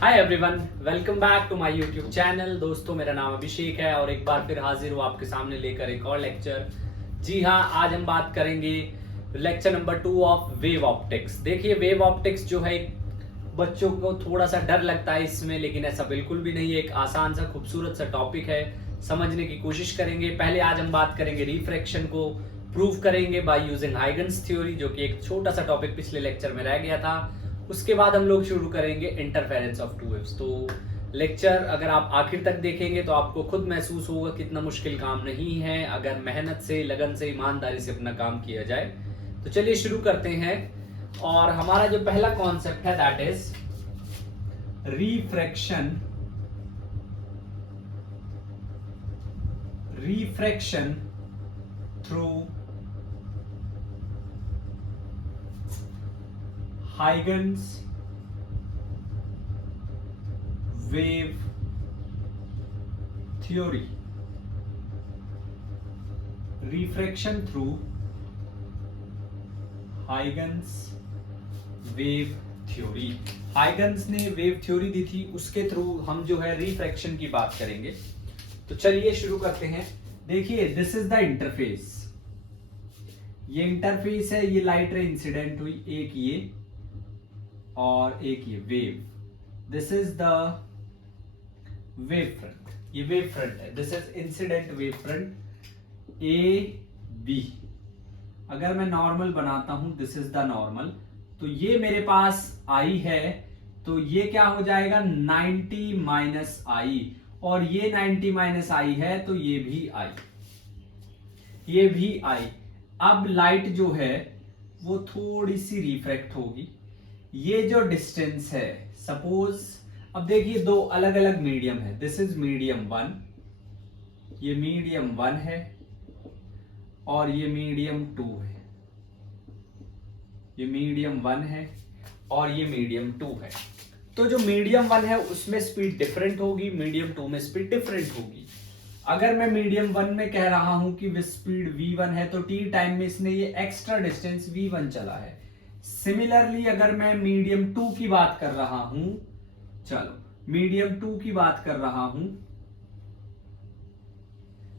Hi everyone, welcome back to my YouTube channel. दोस्तों, मेरा नाम अभिषेक है और एक बार फिर हाजिर हूँ आपके सामने लेकर एक और लेक्चर। जी हाँ, आज हम बात करेंगे lecture number 2 of wave optics. देखिए, वेव ऑप्टिक्स जो है बच्चों को थोड़ा सा डर लगता है इसमें, लेकिन ऐसा बिल्कुल भी नहीं है। एक आसान सा खूबसूरत सा टॉपिक है, समझने की कोशिश करेंगे। पहले आज हम बात करेंगे रिफ्रैक्शन को प्रूव करेंगे बाय यूजिंग हाइगन्स थ्योरी, जो कि एक छोटा सा टॉपिक पिछले लेक्चर में रह गया था। उसके बाद हम लोग शुरू करेंगे इंटरफेरेंस ऑफ टू वेव्स। तो लेक्चर अगर आप आखिर तक देखेंगे तो आपको खुद महसूस होगा कितना मुश्किल काम नहीं है, अगर मेहनत से, लगन से, ईमानदारी से अपना काम किया जाए। तो चलिए शुरू करते हैं। और हमारा जो पहला कॉन्सेप्ट है that is refraction. Refraction through Huygens wave theory. Refraction through Huygens wave theory. Huygens ने वेव थ्योरी दी थी, उसके थ्रू हम जो है रिफ्रैक्शन की बात करेंगे। तो चलिए शुरू करते हैं। देखिए, दिस इज द इंटरफेस। ये इंटरफेस है, ये लाइट रे इंसिडेंट हुई, एक ये और एक ये wave. This is the wave front, ये वेव फ्रंट है। This is incident wave front A B. अगर मैं नॉर्मल बनाता हूं, दिस इज द नॉर्मल, तो ये मेरे पास आई है, तो ये क्या हो जाएगा 90 माइनस आई, और ये 90 माइनस आई है तो ये भी आई, ये भी आई। अब लाइट जो है वो थोड़ी सी रिफ्रैक्ट होगी। ये जो डिस्टेंस है, सपोज, अब देखिए दो अलग अलग मीडियम है। दिस इज मीडियम 1, ये मीडियम 1 है और ये मीडियम 2 है। ये मीडियम 1 है और ये मीडियम 2 है। तो जो मीडियम 1 है उसमें स्पीड डिफरेंट होगी, मीडियम 2 में स्पीड डिफरेंट होगी। अगर मैं मीडियम 1 में कह रहा हूं कि स्पीड v1 है, तो t टाइम में इसने ये एक्स्ट्रा डिस्टेंस v1 चला है। सिमिलरली अगर मैं मीडियम 2 की बात कर रहा हूं, चलो मीडियम 2 की बात कर रहा हूं,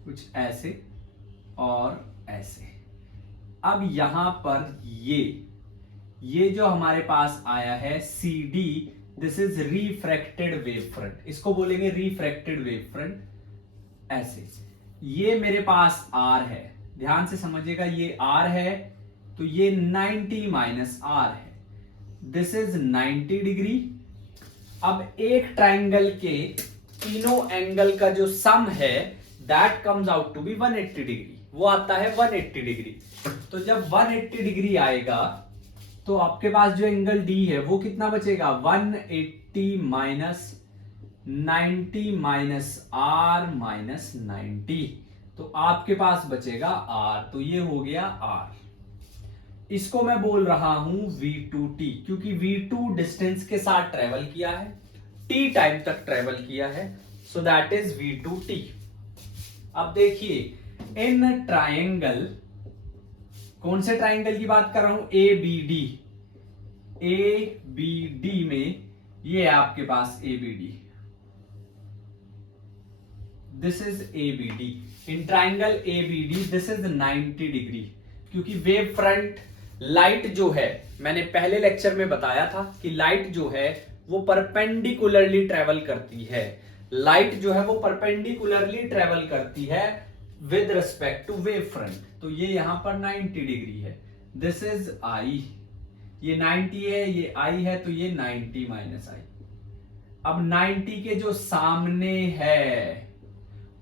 कुछ ऐसे और ऐसे। अब यहां पर ये जो हमारे पास आया है CD, this is refracted wave front, इसको बोलेंगे रिफ्रैक्टेड वेव फ्रंट। ऐसे ये मेरे पास R है, ध्यान से समझिएगा, ये R है तो ये 90 माइनस R है। This is 90 degree. अब एक ट्राइंगल के तीनों एंगल का जो सम है that comes out to be 180 degree, वो आता है 180 डिग्री। तो जब 180 डिग्री आएगा तो आपके पास जो एंगल D है वो कितना बचेगा, 180 माइनस 90 माइनस R माइनस 90, तो आपके पास बचेगा R। तो ये हो गया R। इसको मैं बोल रहा हूं V2T, क्योंकि V2 डिस्टेंस के साथ ट्रेवल किया है, T टाइम तक ट्रेवल किया है, सो दैट इज V2T। अब देखिए, इन ट्रायंगल, कौन से ट्रायंगल की बात कर रहा हूं, ABD। ABD में ये आपके पास ABD, this is ABD। In triangle ABD this is 90 degree, क्योंकि वेव फ्रंट लाइट जो है, मैंने पहले लेक्चर में बताया था कि लाइट जो है वो परपेंडिकुलरली ट्रेवल करती है। लाइट जो है वो परपेंडिकुलरली ट्रेवल करती है with respect to wave front. तो ये यहां पर 90 डिग्री है, दिस इज आई, ये 90 है, ये आई है, तो ये 90 माइनस आई। अब 90 के जो सामने है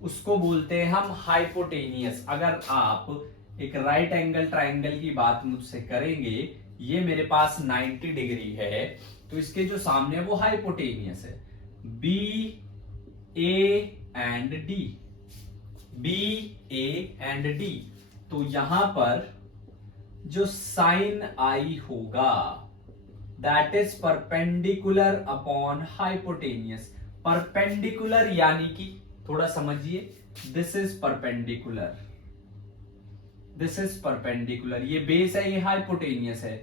उसको बोलते हैं हम हाइपोटेनियस। अगर आप एक राइट एंगल ट्राइंगल की बात मुझसे करेंगे, ये मेरे पास 90 डिग्री है, तो इसके जो सामने है वो हाइपोटेनियस है, B A and D, B A and D। तो यहां पर जो साइन आई होगा that is perpendicular upon hypotenuse. Perpendicular यानी कि, थोड़ा समझिए, this is perpendicular, this is perpendicular, ये बेस है, ये हाइपोटेनियस है।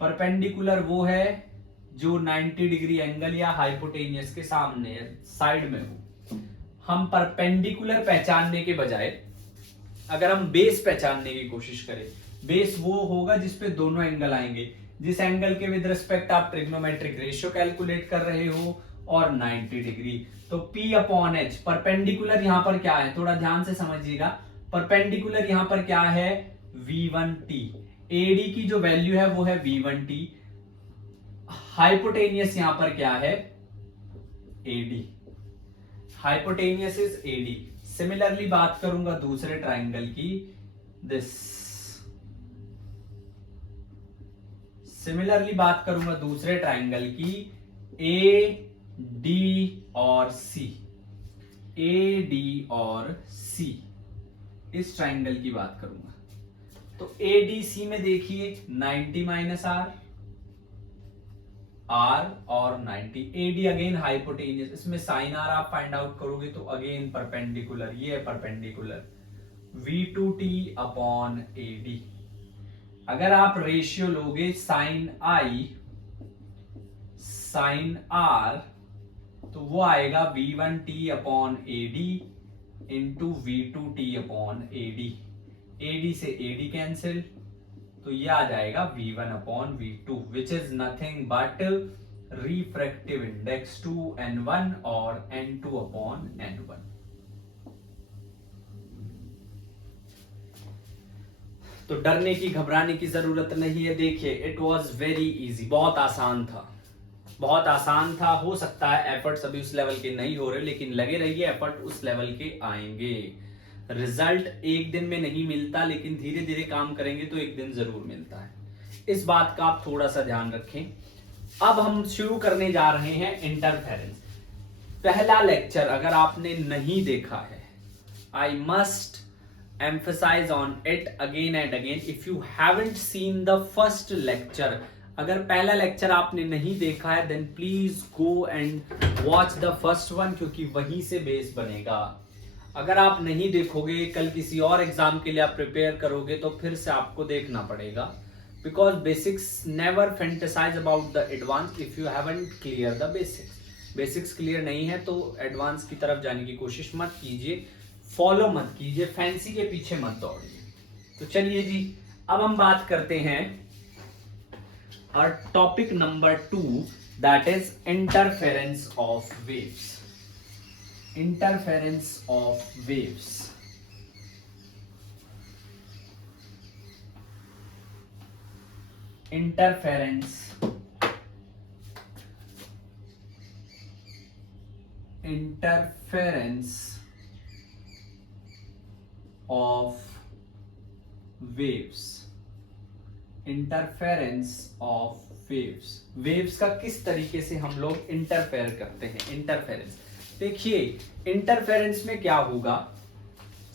परपेंडिकुलर वो है जो 90 डिग्री एंगल या हाइपोटेनियस के सामने साइड में हो, हम परपेंडिकुलर पहचानने के बजाय अगर हम बेस पहचानने की कोशिश करें, बेस वो होगा जिसपे दोनों एंगल आएंगे, जिस एंगल के विद रिस्पेक्ट आप ट्रिग्नोमेट्रिक रेशियो कैलकुलेट कर रहे हो और 90 डिग्री। तो P अपॉन एच, परपेंडिकुलर यहां पर क्या है, थोड़ा ध्यान से समझिएगा, परपेंडिकुलर यहां पर क्या है, V1T। AD की जो वैल्यू है वो है V1T, हाइपोटेनियस यहां पर क्या है, AD, hypotenuse is AD। Similarly बात करूंगा दूसरे ट्राइंगल की, दिस, सिमिलरली बात करूंगा दूसरे ट्राइंगल की, AD और C, AD और C, इस ट्राइंगल की बात करूंगा। तो ADC में देखिए 90 माइनस R, R और 90, AD अगेन हाइपोटेनियस, इसमें साइन R आप फाइंड आउट करोगे तो अगेन परपेंडिकुलर, ये है परपेंडिकुलर, V2T अपॉन AD। अगर आप रेशियो लोगे साइन I साइन R, तो वो आएगा V1T upon AD into V2T upon AD, AD से AD कैंसिल, तो ये आ जाएगा V1 upon V2 which is nothing but refractive index 2n1 और n2 अपॉन n1। तो डरने की घबराने की जरूरत नहीं है। देखिए इट वॉज वेरी इजी, बहुत आसान था, बहुत आसान था। हो सकता है एफर्ट्स अभी उस लेवल के नहीं हो रहे, लेकिन लगे रहिए एफर्ट उस लेवल के आएंगे। रिजल्ट एक दिन में नहीं मिलता, लेकिन धीरे धीरे काम करेंगे तो एक दिन जरूर मिलता है। इस बात का आप थोड़ा सा ध्यान रखें। अब हम शुरू करने जा रहे हैं इंटरफेरेंस। पहला लेक्चर अगर आपने नहीं देखा है, I must emphasize on it again and again. If you haven't seen the first lecture, अगर पहला लेक्चर आपने नहीं देखा है then please go and watch the first one, क्योंकि वहीं से बेस बनेगा। अगर आप नहीं देखोगे, कल किसी और एग्जाम के लिए आप प्रिपेयर करोगे तो फिर से आपको देखना पड़ेगा, because basics never fantasize about the advanced if you haven't clear the basics. Basics clear नहीं है तो एडवांस की तरफ जाने की कोशिश मत कीजिए, फॉलो मत कीजिए, फैंसी के पीछे मत दौड़िए। तो चलिए जी, अब हम बात करते हैं और topic number 2, that is interference of waves. Interference of waves. Interference of waves. Interference of waves, waves का किस तरीके से हम लोग इंटरफेयर करते हैं। इंटरफेरेंस देखिए, इंटरफेरेंस में क्या होगा,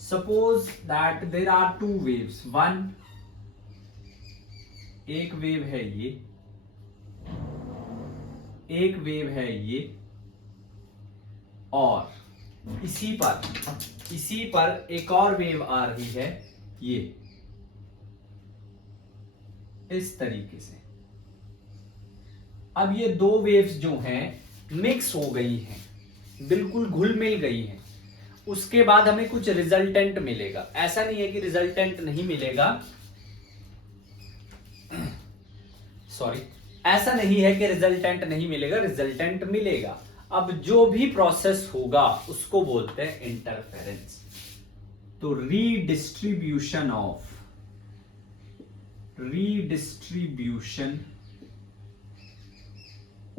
suppose that there are two waves, one, एक वेव है ये, एक वेव है ये, और इसी पर एक और वेव आ रही है ये, इस तरीके से। अब ये दो वेव्स जो हैं मिक्स हो गई हैं, बिल्कुल घुल मिल गई हैं, उसके बाद हमें कुछ रिजल्टेंट मिलेगा। ऐसा नहीं है कि रिजल्टेंट नहीं मिलेगा, सॉरी, ऐसा नहीं है कि रिजल्टेंट नहीं मिलेगा, रिजल्टेंट मिलेगा। अब जो भी प्रोसेस होगा उसको बोलते हैं इंटरफेरेंस। तो redistribution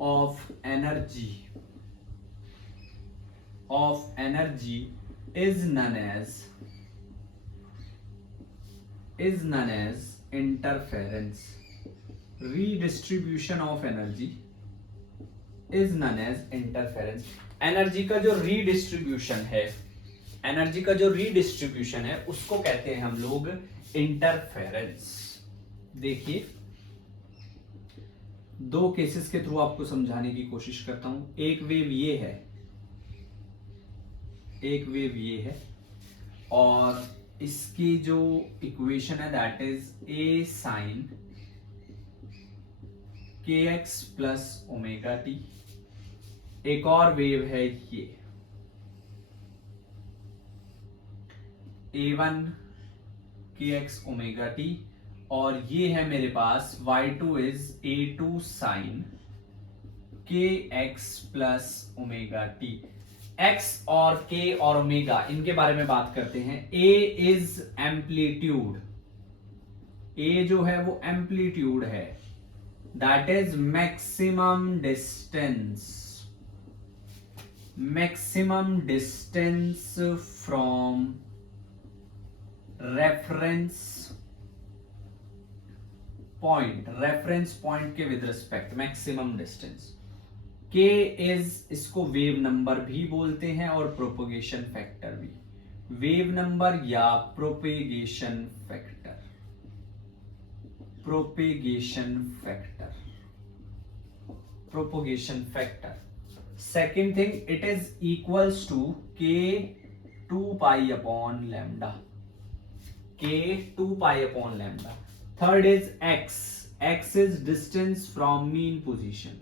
of energy is known as interference. Redistribution of energy is known as interference. Energy का जो रीडिस्ट्रीब्यूशन है उसको कहते हैं हम लोग इंटरफेरेंस। देखिए दो केसेस के थ्रू आपको समझाने की कोशिश करता हूं। एक वेव ये है, एक वेव ये है, और इसकी जो इक्वेशन है दैट इज ए साइन के एक्स प्लस ओमेगा टी। एक और वेव है ये A1 के एक्स ओमेगा टी, और ये है मेरे पास y2 इज A2 साइन के x plus omega T. x और k और ओमेगा इनके बारे में बात करते हैं। a इज एम्पलीट्यूड, a जो है वो एम्पलीट्यूड है, that is maximum distance, maximum distance from reference point, reference point के with respect maximum distance. k is, इसको वेव नंबर भी बोलते हैं और प्रोपगेशन फैक्टर भी, वेव नंबर या propagation factor, propagation factor, propagation factor. Second thing, it is equals to k 2 pi upon lambda, k 2 pi upon lambda. Third is x, x is distance from mean position,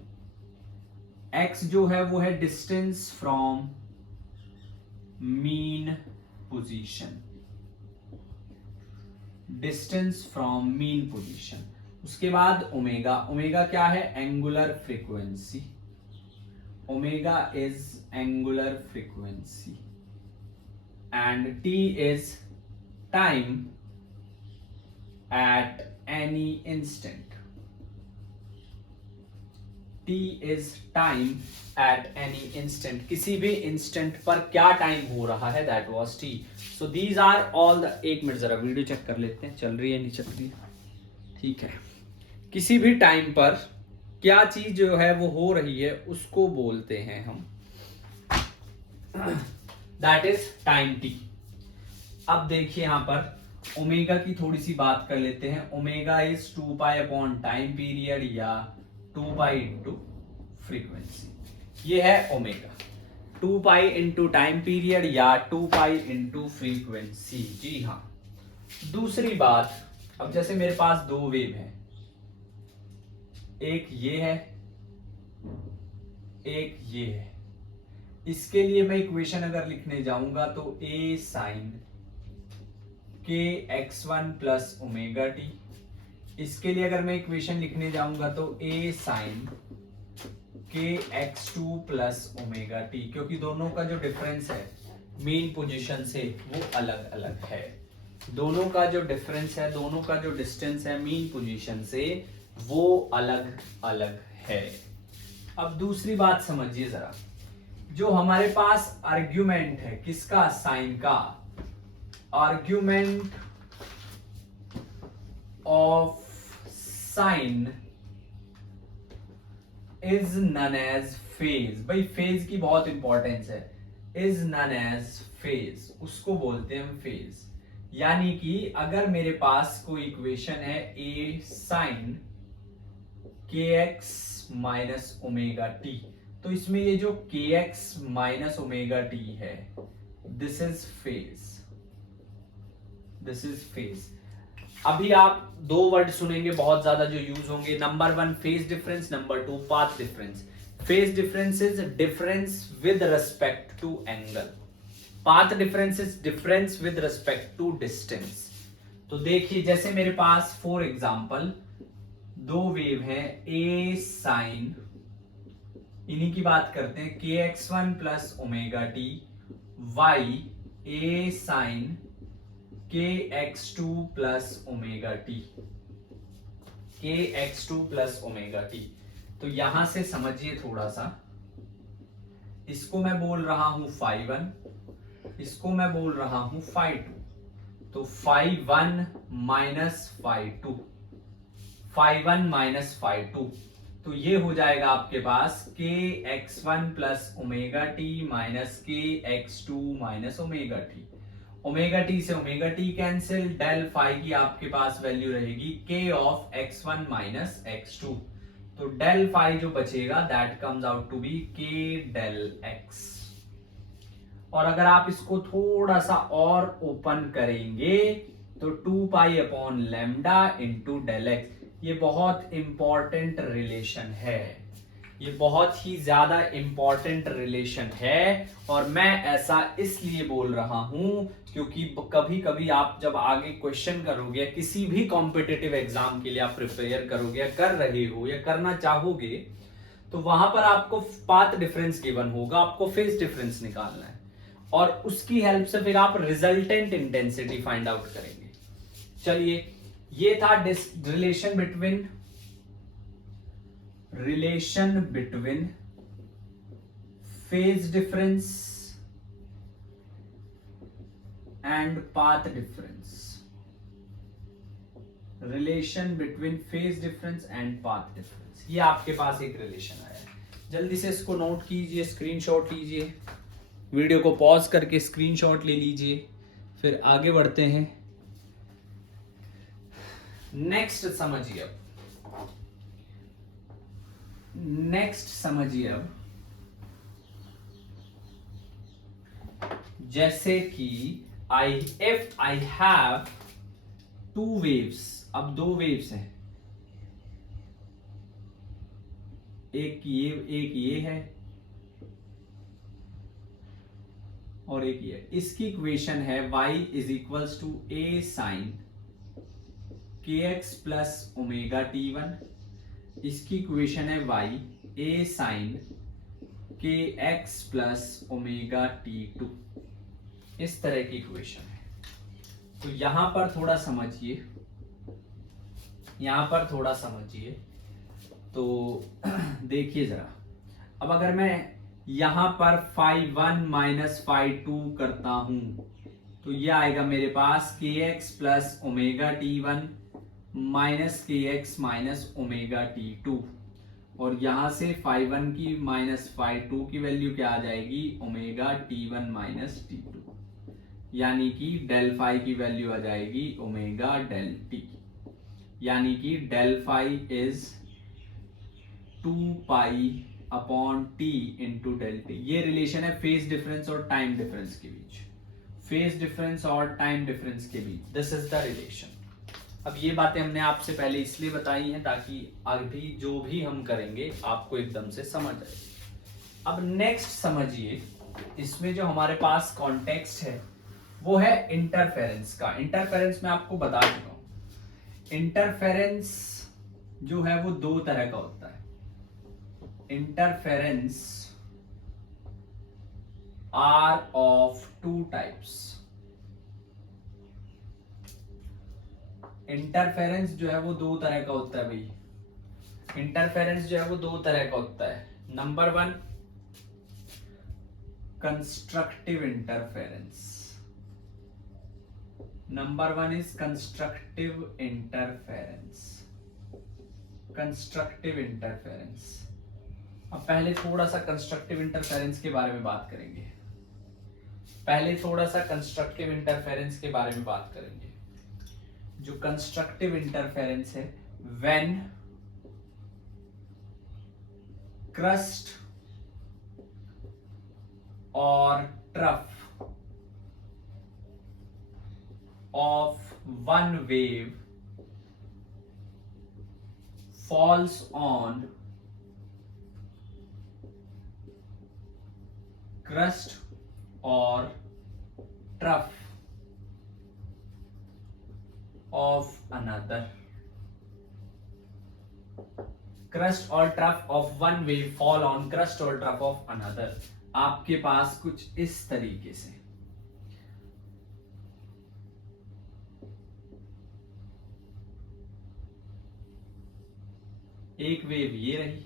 x जो है वो है distance from mean position, distance from mean position. उसके बाद omega, omega क्या है? Angular frequency, omega is angular frequency, and t is time at any instant, t is time at any instant, किसी भी इंस्टेंट पर क्या टाइम हो रहा है, that was t। So these are all the, एक मिनट जरा वीडियो चेक कर लेते हैं, चल रही है नहीं चल रही है, ठीक है। किसी भी टाइम पर क्या चीज जो है वो हो रही है उसको बोलते हैं हम, दैट इज टाइम t। अब देखिए यहां पर ओमेगा की थोड़ी सी बात कर लेते हैं। Omega is 2 pi upon time period या 2 पाई इंटू फ्रीक्वेंसी, ये है omega. 2 pi into time period या 2 पाई इंटू फ्रीक्वेंसी, जी हाँ। दूसरी बात, अब जैसे मेरे पास दो वेव है, एक ये है, एक ये है। इसके लिए मैं इक्वेशन अगर लिखने जाऊंगा तो a साइन के x1 प्लस ओमेगा टी, इसके लिए अगर मैं इक्वेशन लिखने जाऊंगा तो a sine k x2 plus omega T, क्योंकि दोनों का जो डिफरेंस है मीन पोजीशन से वो अलग अलग है, दोनों का जो डिफरेंस है, दोनों का जो डिस्टेंस है मीन पोजीशन से वो अलग अलग है। अब दूसरी बात समझिए जरा, जो हमारे पास आर्ग्यूमेंट है किसका, साइन का, argument of sine is known as phase. भाई फेज की बहुत इंपॉर्टेंस है, इज नन एज फेज, उसको बोलते हैं हम फेज। यानी कि अगर मेरे पास कोई इक्वेशन है a साइन के एक्स माइनस ओमेगा टी, तो इसमें ये जो के एक्स माइनस ओमेगा टी है, this is phase, this is phase. अभी आप दो वर्ड सुनेंगे बहुत ज्यादा जो यूज होंगे, number 1 phase difference, number 2 path difference. Phase difference is difference with respect to angle, path difference is difference with respect to distance. तो देखिए जैसे मेरे पास फॉर एग्जांपल दो वेव है a साइन, इन्हीं की बात करते हैं, k x1 plus omega t, y a sine k x2 plus omega T, के x2 प्लस ओमेगा टी। तो यहां से समझिए थोड़ा सा, इसको मैं बोल रहा हूं phi1, इसको मैं बोल रहा हूं phi2, तो phi1 minus phi2, phi1 minus phi2, तो ये हो जाएगा आपके पास के x1 plus omega T minus k x2 minus omega t. Omega t से omega t cancel, del phi की आपके पास वैल्यू रहेगी k of x1 minus x2, तो डेल फाई जो बचेगा that comes out to be k del x। और अगर आप इसको थोड़ा सा और ओपन करेंगे तो 2 pi upon lambda into del x, ये बहुत इंपॉर्टेंट रिलेशन है, ये बहुत ही ज्यादा इंपॉर्टेंट रिलेशन है। और मैं ऐसा इसलिए बोल रहा हूं क्योंकि कभी कभी आप जब आगे क्वेश्चन करोगे, किसी भी कॉम्पिटिटिव एग्जाम के लिए आप प्रिपेयर करोगे या कर रहे हो या करना चाहोगे, तो वहां पर आपको पाथ डिफरेंस गिवन होगा, आपको फेज डिफरेंस निकालना है और उसकी हेल्प से फिर आप रिजल्टेंट इंटेंसिटी फाइंड आउट करेंगे। चलिए, ये था relation between phase difference and path difference. Relation between phase difference and path difference, ये आपके पास एक रिलेशन आया है। जल्दी से इसको नोट कीजिए, स्क्रीनशॉट लीजिए, वीडियो को पॉज करके स्क्रीनशॉट ले लीजिए, फिर आगे बढ़ते हैं। नेक्स्ट समझिए अब, जैसे कि if I have two waves, अब दो वेव्स हैं, एक ये है और एक ये। इसकी इक्वेशन है y is equals to a sine kx plus omega t1। इसकी इक्वेशन है y a sine kx plus omega t2। इस तरह की इक्वेशन है। तो यहां पर थोड़ा समझिए, तो देखिए जरा, अब अगर मैं यहां पर phi1 माइनस phi2 करता हूं तो यह आएगा मेरे पास kx plus omega t1 minus kx minus omega t2, और यहां से phi1 की माइनस phi2 की वैल्यू क्या आ जाएगी, ओमेगा t1 माइनस t2, यानी कि डेल फाई की वैल्यू आ जाएगी ओमेगा डेल टी, यानी कि del phi is 2 pi upon t into del t. ये रिलेशन है फेज डिफरेंस और टाइम डिफरेंस के बीच, फेज डिफरेंस और टाइम डिफरेंस के बीच, दिस इज द रिलेशन। अब ये बातें हमने आपसे पहले इसलिए बताई हैं ताकि अभी जो भी हम करेंगे आपको एकदम से समझ आए। अब नेक्स्ट समझिए, इसमें जो हमारे पास कॉन्टेक्स्ट है वो है इंटरफेरेंस का। इंटरफेरेंस मैं आपको बता चुका हूं। इंटरफेरेंस जो है वो दो तरह का होता है। Interference are of two types. Interference जो है वो दो तरह का होता है भाई। इंटरफेरेंस जो है वो दो तरह का होता है। Number 1 constructive interference. Number 1 is constructive interference. Constructive interference. अब पहले थोड़ा सा कंस्ट्रक्टिव इंटरफेरेंस के बारे में बात करेंगे। जो कंस्ट्रक्टिव इंटरफेरेंस है, व्हेन क्रस्ट और trough of one wave falls on crust or trough of another. Crust or trough of one wave fall on crust or trough of another. आपके पास कुछ इस तरीके से एक वेव ये रही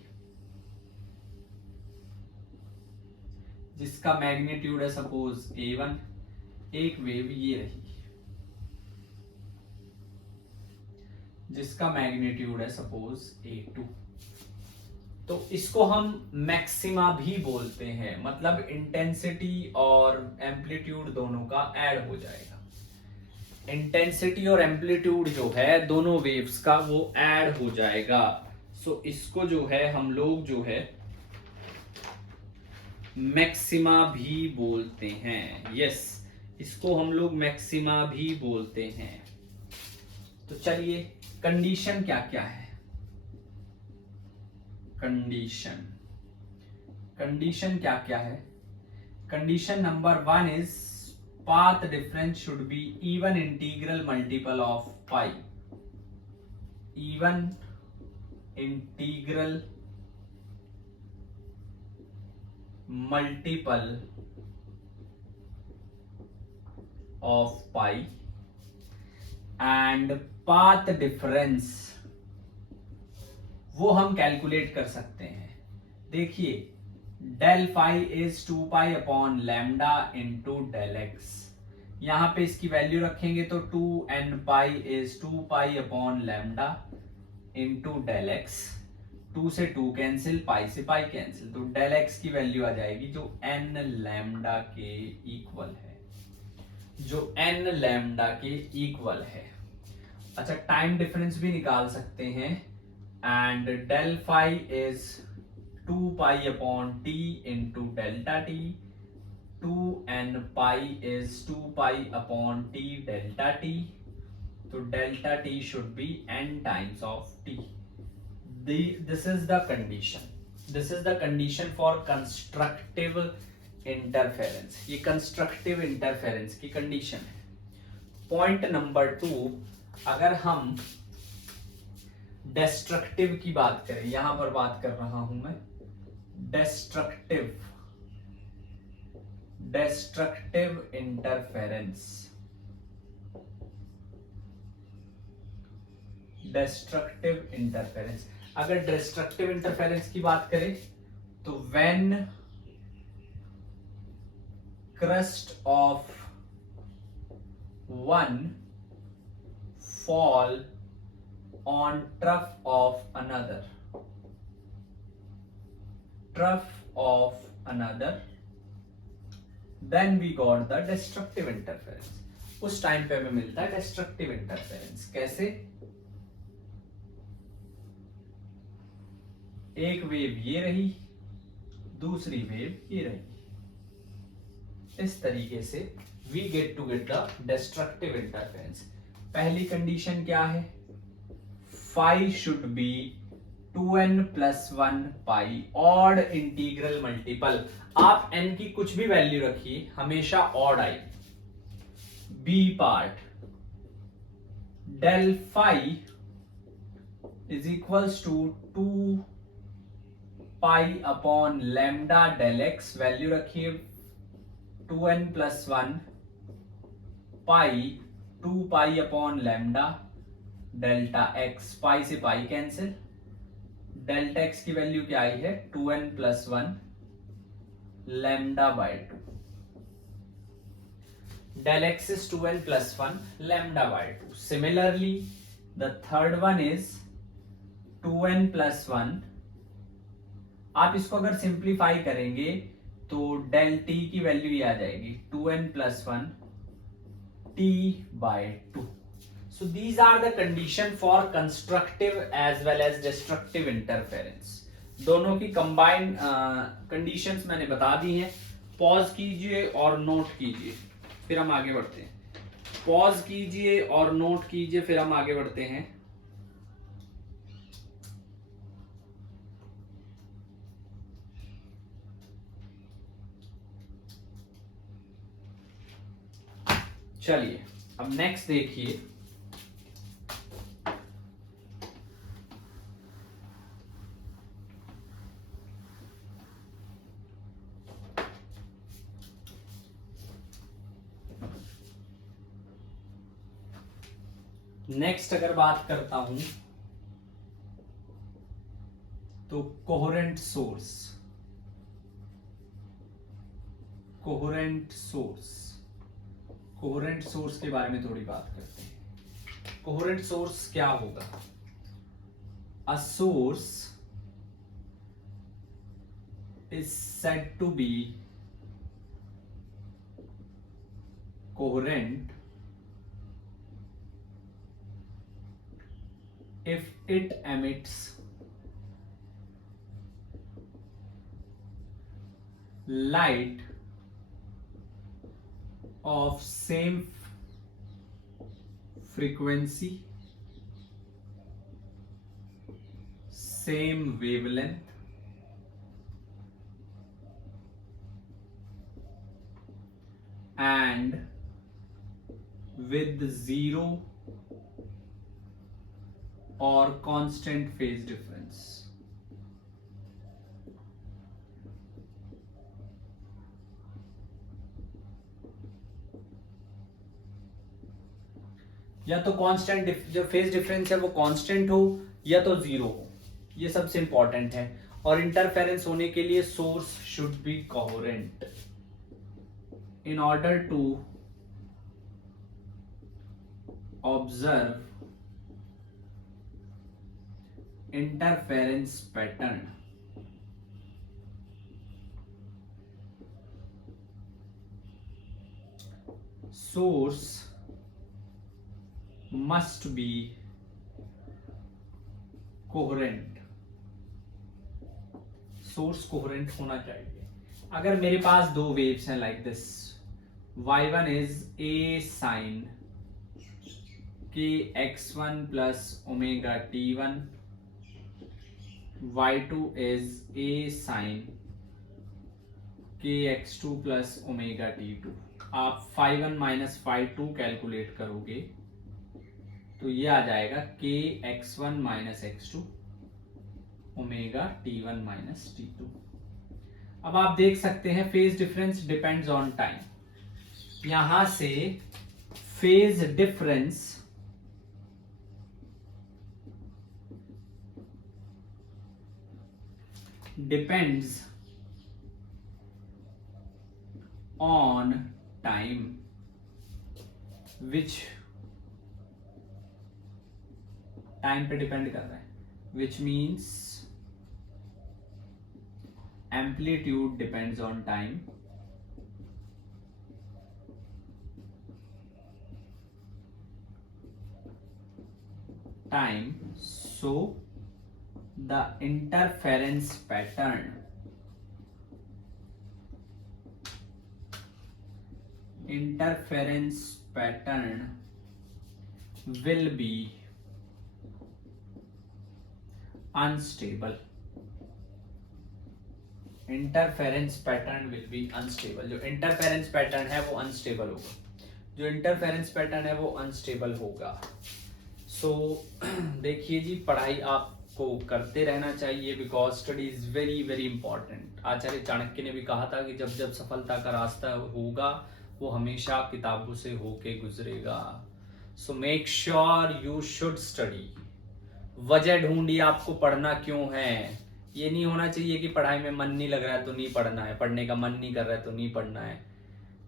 जिसका मैग्नीट्यूड है सपोज A1, एक वेव ये रही जिसका मैग्नीट्यूड है सपोज A2। तो इसको हम मैक्सिमा भी बोलते हैं, मतलब इंटेंसिटी और एम्पलीट्यूड दोनों का ऐड हो जाएगा। इंटेंसिटी और एम्पलीट्यूड जो है दोनों वेव्स का वो ऐड हो जाएगा। सो इसको जो है हम लोग जो है मैक्सिमा भी बोलते हैं। यस, इसको हम लोग मैक्सिमा भी बोलते हैं। तो चलिए, कंडीशन क्या क्या है। कंडीशन। कंडीशन क्या क्या है? Condition number 1 is path difference should be even integral multiple of pi. Even integral multiple of pi and path difference वो हम कैलकुलेट कर सकते हैं। देखिए del phi is 2 pi upon lambda into del x. यहां पे इसकी वैल्यू रखेंगे तो 2n pi is 2 pi upon lambda into del x. 2 से 2 कैंसिल, पाई से पाई कैंसिल, तो डेल एक्स की वैल्यू आ जाएगी जो n लैम्डा के इक्वल है, जो n लैम्डा के इक्वल है। अच्छा, टाइम डिफरेंस भी निकाल सकते हैं and del phi is 2 pi upon t into delta t. 2n pi is 2 pi upon t delta t, तो delta t should be n times of t। This is the condition, this is the condition for constructive interference. ये constructive interference की condition है। Point number 2, अगर हम destructive की बात करें, यहां पर बात कर रहा हूं मैं डिस्ट्रक्टिव इंटरफेरेंस। डिस्ट्रक्टिव इंटरफेरेंस, अगर डिस्ट्रक्टिव इंटरफेरेंस की बात करें तो when crust of one fall on trough of another, then we got the destructive interference। उस टाइम पे हमें मिलता है destructive interference। कैसे? एक वेव ये रही, दूसरी वेव ये रही, इस तरीके से we get the destructive interference। पहली कंडीशन क्या है? Phi should be 2n plus 1 pi, odd integral multiple. आप n की कुछ भी वैल्यू रखिए, हमेशा ऑड आएगी। B part del phi is equals to 2 pi upon lambda del x. Value रखिए 2n plus 1 pi 2 pi upon lambda delta x, pi से पाई कैंसिल, डेल्टा एक्स की वैल्यू क्या आई है? 2n plus 1 lambda by 2। Del x is 2n plus 1 lambda by 2। Similarly the third one is 2n plus 1। आप इसको अगर simplify करेंगे तो डेल टी की वैल्यू ये आ जाएगी 2n plus 1 t by 2। So these are the condition for constructive as well as destructive interference। दोनों की कंबाइंड कंडीशंस मैंने बता दी हैं। पॉज कीजिए और नोट कीजिए, फिर हम आगे बढ़ते हैं। पॉज कीजिए और नोट कीजिए, फिर हम आगे बढ़ते हैं। चलिए अब नेक्स्ट देखिए, नेक्स्ट अगर बात करता हूं तो कोहेरेंट सोर्स। कोहेरेंट सोर्स के बारे में थोड़ी बात करते हैं। कोहेरेंट सोर्स क्या होगा? A source is said to be coherent if it emits light of same frequency, same wavelength and with zero or constant phase difference. या तो कांस्टेंट जो फेज डिफरेंस है वो कांस्टेंट हो या तो जीरो हो, ये सबसे इंपॉर्टेंट है। और इंटरफेरेंस होने के लिए source should be coherent. In order to observe interference pattern, source must be coherent, source coherent होना चाहिए। अगर मेरे पास दो वेव्स हैं like this, y1 is a sin k x1 plus omega t1, y2 is a sin k x2 plus omega t2। आप phi1 minus phi2 calculate करोगे तो ये आ जाएगा k x1 minus x2 omega t1 minus t2। अब आप देख सकते हैं phase difference depends on time. यहां से phase difference depends on time which time पे डिपेंड कर रहा है, which means amplitude depends on time, so the interference pattern will be unstable। Interference pattern will be unstable. जो interference pattern है वो unstable होगा, जो इंटरफेरेंस पैटर्न है वो अनस्टेबल होगा। सो देखिए जी, पढ़ाई आपको करते रहना चाहिए because study is very very important. Acharya Chanakya ने भी कहा था कि जब जब सफलता का रास्ता होगा वो हमेशा किताबों से होके गुजरेगा। So make sure you should study. वजह ढूंढिए आपको पढ़ना क्यों है। ये नहीं होना चाहिए कि पढ़ाई में मन नहीं लग रहा है तो नहीं पढ़ना है, पढ़ने का मन नहीं कर रहा है तो नहीं पढ़ना है।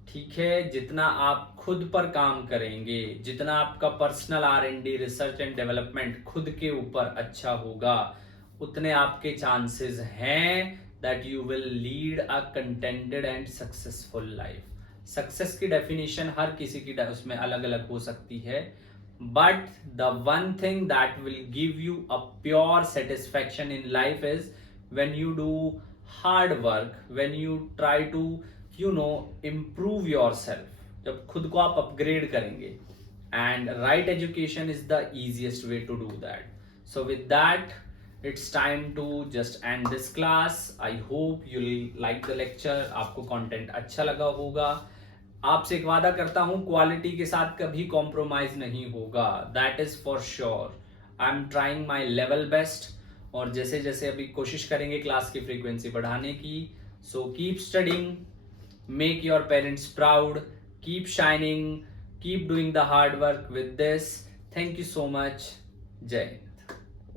ठीक है, जितना आप खुद पर काम करेंगे, जितना आपका personal R&D research and development खुद के ऊपर अच्छा होगा, उतने आपके चांसेस हैं that you will lead a contented and successful life. Success की डेफिनेशन हर किसी की उसमें अलग अलग हो सकती है, but the one thing that will give you a pure satisfaction in life is when you do hard work, when you try to improve yourself, जब खुद को आप अपग्रेड करेंगे, and right education is the easiest way to do that. So with that, it's time to just end this class. I hope you'll like the lecture, आपको content अच्छा लगा होगा। आपसे एक वादा करता हूं, क्वालिटी के साथ कभी कॉम्प्रोमाइज नहीं होगा, that is for sure. I am trying my level best, और जैसे जैसे अभी कोशिश करेंगे क्लास की फ्रीक्वेंसी बढ़ाने की। So keep studying, make your parents proud, keep shining, keep doing the hard work with this. Thank you so much. जय हिंद।